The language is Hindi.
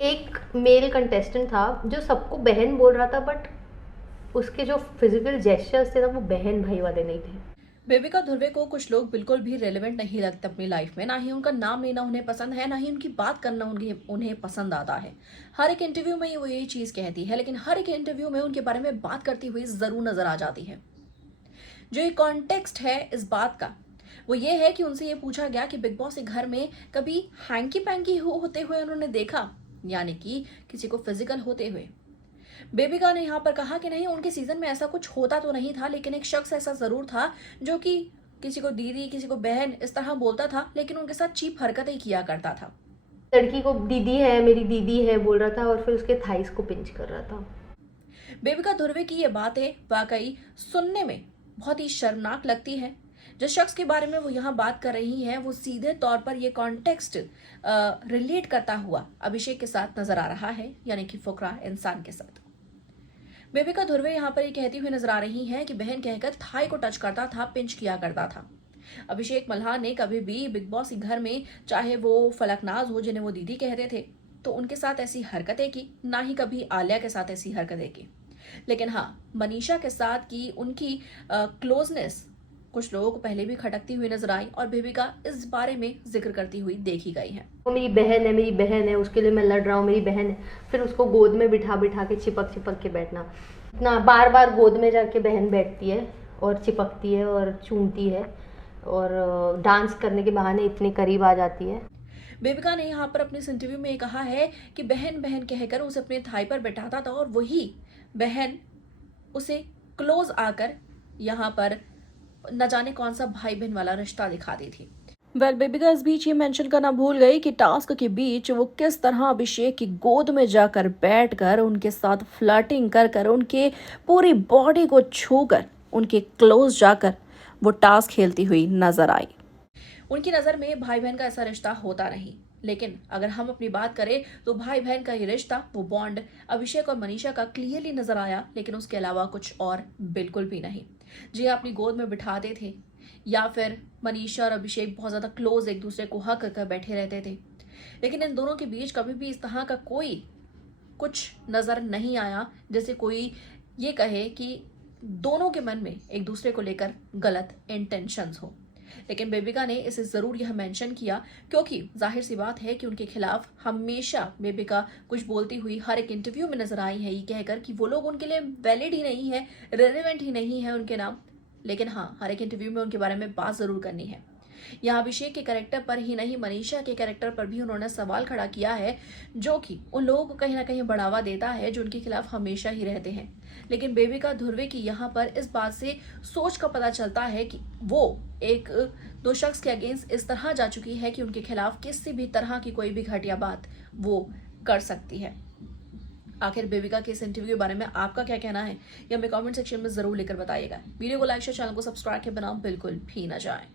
एक मेल कंटेस्टेंट था जो सबको बहन बोल रहा था, बट उसके जो फिजिकल जेस्चर्स थे ना वो बहन भाई वाले नहीं थे। बेबिका धुर्वे को कुछ लोग बिल्कुल भी रेलेवेंट नहीं लगते अपनी लाइफ में। ना ही उनका नाम लेना उन्हें पसंद है, ना ही उनकी बात करना उन्हें पसंद आता है। हर एक इंटरव्यू में वो यही चीज कहती है, लेकिन हर एक इंटरव्यू में उनके बारे में बात करती हुई जरूर नजर आ जाती है। जो ये कॉन्टेक्स्ट है इस बात का, वो ये है कि उनसे ये पूछा गया कि बिग बॉस के घर में कभी हैंकी पैंकी होते हुए उन्होंने देखा, यानी कि किसी को फिजिकल होते हुए। बेबिका ने यहाँ पर कहा कि नहीं, उनके सीजन में ऐसा कुछ होता तो नहीं था, लेकिन एक शख्स ऐसा जरूर था जो कि किसी को दीदी, किसी को बहन इस तरह बोलता था, लेकिन उनके साथ चीप हरकतें किया करता था। लड़की को दीदी है, मेरी दीदी है बोल रहा था और फिर उसके थाइस को पिंच कर रहा था। बेबिका धुर्वे की ये बातें वाकई सुनने में बहुत ही शर्मनाक लगती है। जिस शख्स के बारे में वो यहाँ बात कर रही हैं, वो सीधे तौर पर ये कॉन्टेक्स्ट रिलेट करता हुआ अभिषेक के साथ नजर आ रहा है, यानी कि फुकरा इंसान के साथ। बेबिका धुर्वे यहाँ पर ये कहती हुई नजर आ रही हैं कि बहन कहकर थाई को टच करता था, पिंच किया करता था। अभिषेक मल्हार ने कभी भी बिग बॉस के घर में, चाहे वो फलकनाज हो जिन्हें वो दीदी कहते थे, तो उनके साथ ऐसी हरकतें की, ना ही कभी आलिया के साथ ऐसी हरकतें की। लेकिन हाँ, मनीषा के साथ की उनकी क्लोजनेस कुछ लोगों को पहले भी खटकती हुई नजर आई, और बेबिका इस बारे में जिक्र करती हुई देखी गई है। वो मेरी बहन है, मेरी बहन है, उसके लिए मैं लड़ रहा हूँ, मेरी बहन है। फिर उसको गोद में बिठा बिठा के चिपक चिपक के बैठना, इतना बार बार गोद में जाके बहन बैठती है और चिपकती है और चूमती है और डांस करने के बहाने इतने करीब आ जाती है। बेबिका ने यहाँ पर अपने इस इंटरव्यू में कहा है कि बहन बहन कहकर उसे अपने थाई पर बैठाता था, और वही बहन उसे क्लोज आकर यहाँ पर न जाने कौन सा भाई बहन वाला रिश्ता दिखा दी थी। बेबिका इस बीच ये मेंशन करना भूल गई कि टास्क के बीच वो किस तरह अभिषेक की गोद में जाकर बैठकर उनके साथ फ्लर्टिंग कर कर, उनके पूरी बॉडी को छूकर, उनके क्लोज जाकर वो टास्क खेलती हुई नजर आई। उनकी नज़र में भाई बहन का ऐसा रिश्ता होता नहीं, लेकिन अगर हम अपनी बात करें तो भाई बहन का ये रिश्ता, वो बॉन्ड अभिषेक और मनीषा का क्लियरली नजर आया, लेकिन उसके अलावा कुछ और बिल्कुल भी नहीं। जी हाँ, अपनी गोद में बिठाते थे, या फिर मनीषा और अभिषेक बहुत ज्यादा क्लोज एक दूसरे को हक कर बैठे रहते थे, लेकिन इन दोनों के बीच कभी भी इस तरह का कोई कुछ नजर नहीं आया जैसे कोई ये कहे कि दोनों के मन में एक दूसरे को लेकर गलत इंटेंशंस हो। लेकिन बेबिका ने इसे जरूर यह मेंशन किया, क्योंकि जाहिर सी बात है कि उनके खिलाफ हमेशा बेबिका कुछ बोलती हुई हर एक इंटरव्यू में नजर आई है, ये कहकर कि वो लोग उनके लिए वैलिड ही नहीं है, रेलेवेंट ही नहीं है उनके नाम। लेकिन हाँ, हर एक इंटरव्यू में उनके बारे में बात जरूर करनी है। यहाँ अभिषेक के कैरेक्टर पर ही नहीं, मनीषा के कैरेक्टर पर भी उन्होंने सवाल खड़ा किया है, जो कि उन लोगों को कहीं ना कहीं बढ़ावा देता है जो उनके खिलाफ हमेशा ही रहते हैं। लेकिन बेबिका धुर्वे की यहाँ पर इस बात से सोच का पता चलता है कि वो एक दो शख्स के अगेंस्ट इस तरह जा चुकी है कि उनके खिलाफ किसी भी तरह की कोई भी घटिया बात वो कर सकती है। आखिर बेबिका के इस इंटरव्यू के बारे में आपका क्या कहना है, ये हमें कमेंट सेक्शन में जरूर लेकर बताइएगा। वीडियो को लाइक शेयर, चैनल को सब्सक्राइब के बिना बिल्कुल भी ना जाए।